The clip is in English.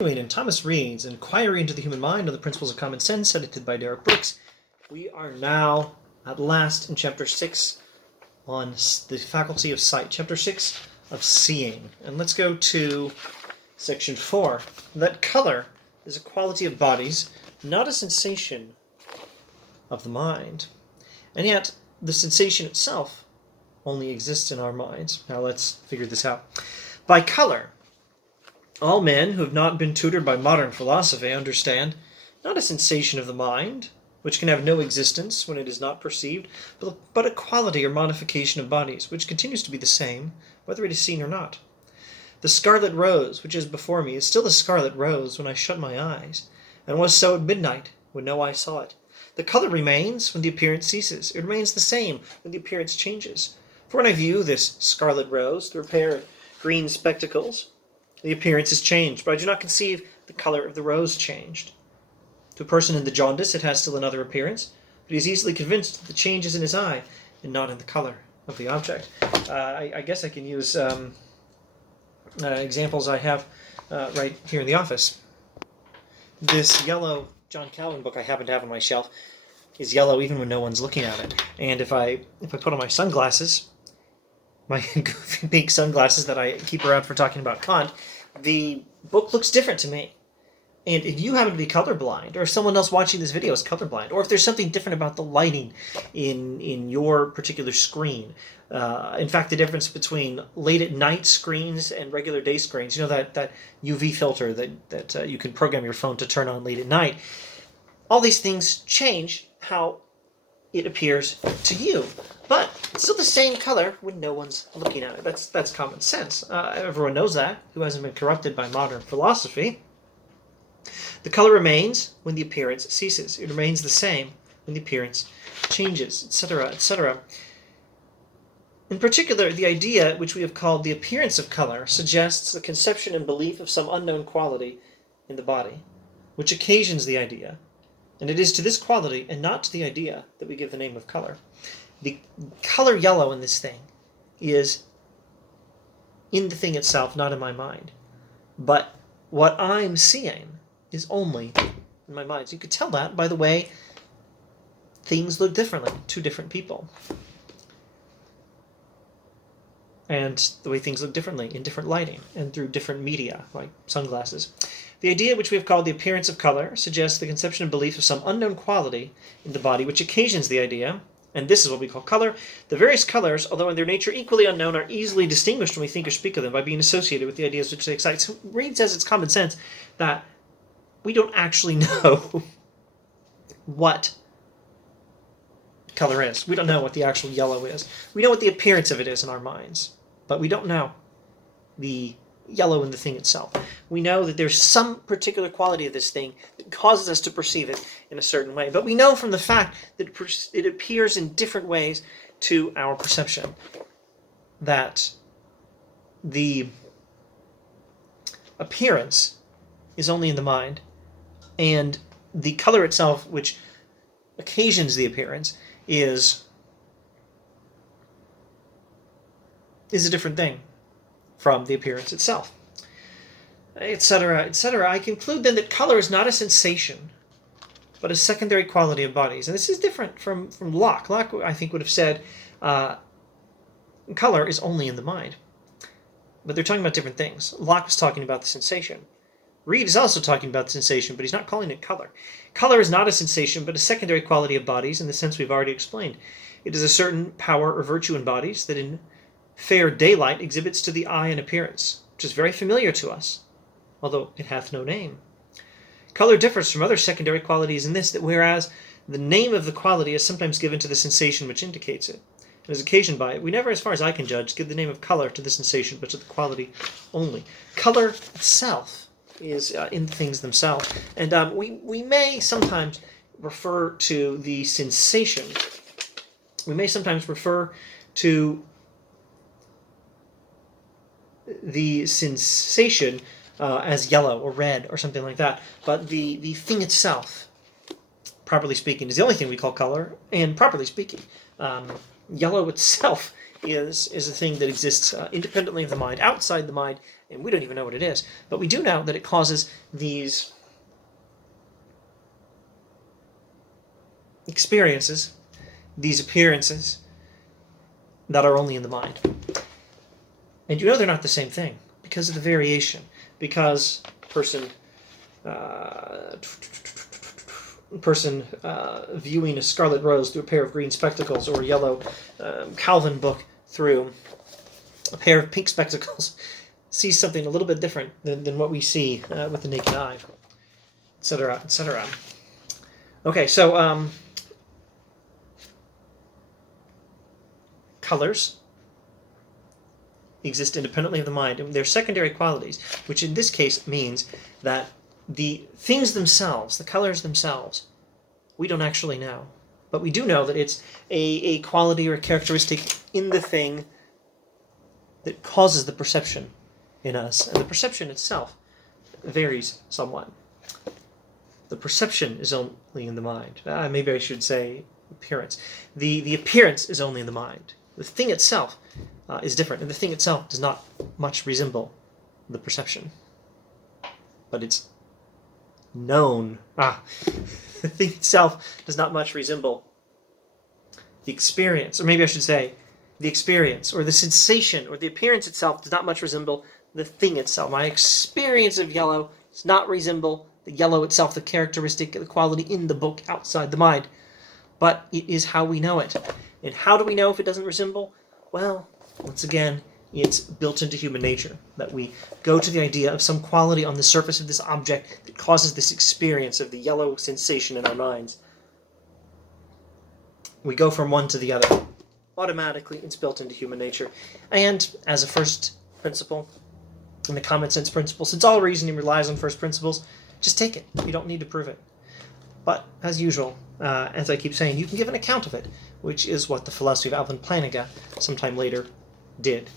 In Thomas Reid's Inquiry into the Human Mind on the Principles of Common Sense, edited by Derek Brooks, we are now at last in Chapter 6 on the faculty of sight. Chapter 6 of seeing. And let's go to Section 4. That color is a quality of bodies, not a sensation of the mind. And yet, the sensation itself only exists in our minds. Now let's figure this out. By color, all men who have not been tutored by modern philosophy understand not a sensation of the mind, which can have no existence when it is not perceived, but a quality or modification of bodies, which continues to be the same, whether it is seen or not. The scarlet rose, which is before me, is still the scarlet rose when I shut my eyes, and was so at midnight, when no eye saw it. The color remains when the appearance ceases. It remains the same when the appearance changes. For when I view this scarlet rose through a pair of green spectacles, the appearance is changed, but I do not conceive the color of the rose changed. To a person in the jaundice, it has still another appearance, but he is easily convinced that the change is in his eye and not in the color of the object. I guess I can use examples I have right here in the office. This yellow John Calvin book I happen to have on my shelf is yellow even when no one's looking at it. And if I put on my sunglasses, my goofy big sunglasses that I keep around for talking about Kant, the book looks different to me. And if you happen to be colorblind, or if someone else watching this video is colorblind, or if there's something different about the lighting in your particular screen, in fact, the difference between late at night screens and regular day screens, you know, that UV filter that you can program your phone to turn on late at night, all these things change how it appears to you. But it's still the same color when no one's looking at it. That's common sense. Everyone knows that, who hasn't been corrupted by modern philosophy. The color remains when the appearance ceases. It remains the same when the appearance changes, etc., etc. In particular, the idea, which we have called the appearance of color, suggests the conception and belief of some unknown quality in the body, which occasions the idea. And it is to this quality, and not to the idea, that we give the name of color. The color yellow in this thing is in the thing itself, not in my mind. But what I'm seeing is only in my mind. So you could tell that by the way things look differently to different people. And the way things look differently in different lighting and through different media, like sunglasses. The idea, which we have called the appearance of color, suggests the conception and belief of some unknown quality in the body, which occasions the idea, and this is what we call color. The various colors, although in their nature equally unknown, are easily distinguished when we think or speak of them by being associated with the ideas which they excite. So Reid says it's common sense that we don't actually know what color is. We don't know what the actual yellow is. We know what the appearance of it is in our minds, but we don't know the yellow in the thing itself. We know that there's some particular quality of this thing that causes us to perceive it in a certain way. But we know from the fact that it appears in different ways to our perception that the appearance is only in the mind, and the color itself, which occasions the appearance, is a different thing from the appearance itself, etc., etc. I conclude then that color is not a sensation, but a secondary quality of bodies. And this is different from Locke. Locke, I think, would have said color is only in the mind. But they're talking about different things. Locke was talking about the sensation. Reid is also talking about the sensation, but he's not calling it color. Color is not a sensation, but a secondary quality of bodies in the sense we've already explained. It is a certain power or virtue in bodies that in fair daylight exhibits to the eye an appearance, which is very familiar to us, although it hath no name. Color differs from other secondary qualities in this, that whereas the name of the quality is sometimes given to the sensation which indicates it, and is occasioned by it, we never, as far as I can judge, give the name of color to the sensation, but to the quality only. Color itself is in the things themselves, and we may sometimes refer to the sensation. We may sometimes refer to the sensation as yellow or red or something like that, but the thing itself, properly speaking, is the only thing we call color. And properly speaking, yellow itself is a thing that exists independently of the mind, outside the mind, and we don't even know what it is. But we do know that it causes these experiences, these appearances, that are only in the mind. And you know they're not the same thing because of the variation. Because person viewing a scarlet rose through a pair of green spectacles, or a yellow Calvin book through a pair of pink spectacles sees something a little bit different than what we see with the naked eye, etc., etc. Okay, so colors exist independently of the mind, and they're secondary qualities, which in this case means that the things themselves, the colors themselves, we don't actually know. But we do know that it's a quality or a characteristic in the thing that causes the perception in us. And the perception itself varies somewhat. The perception is only in the mind. Maybe I should say appearance. The appearance is only in the mind. The thing itself is different, and the thing itself does not much resemble the perception. But it's known. The thing itself does not much resemble the experience, or maybe I should say the experience, or the sensation, or the appearance itself does not much resemble the thing itself. My experience of yellow does not resemble the yellow itself, the characteristic, the quality in the book outside the mind. But it is how we know it. And how do we know if it doesn't resemble? Well, once again, it's built into human nature, that we go to the idea of some quality on the surface of this object that causes this experience of the yellow sensation in our minds. We go from one to the other. Automatically, it's built into human nature. And as a first principle, in the common sense principle, since all reasoning relies on first principles, just take it. You don't need to prove it. But, as usual, as I keep saying, you can give an account of it, which is what the philosophy of Alvin Plantinga sometime later did.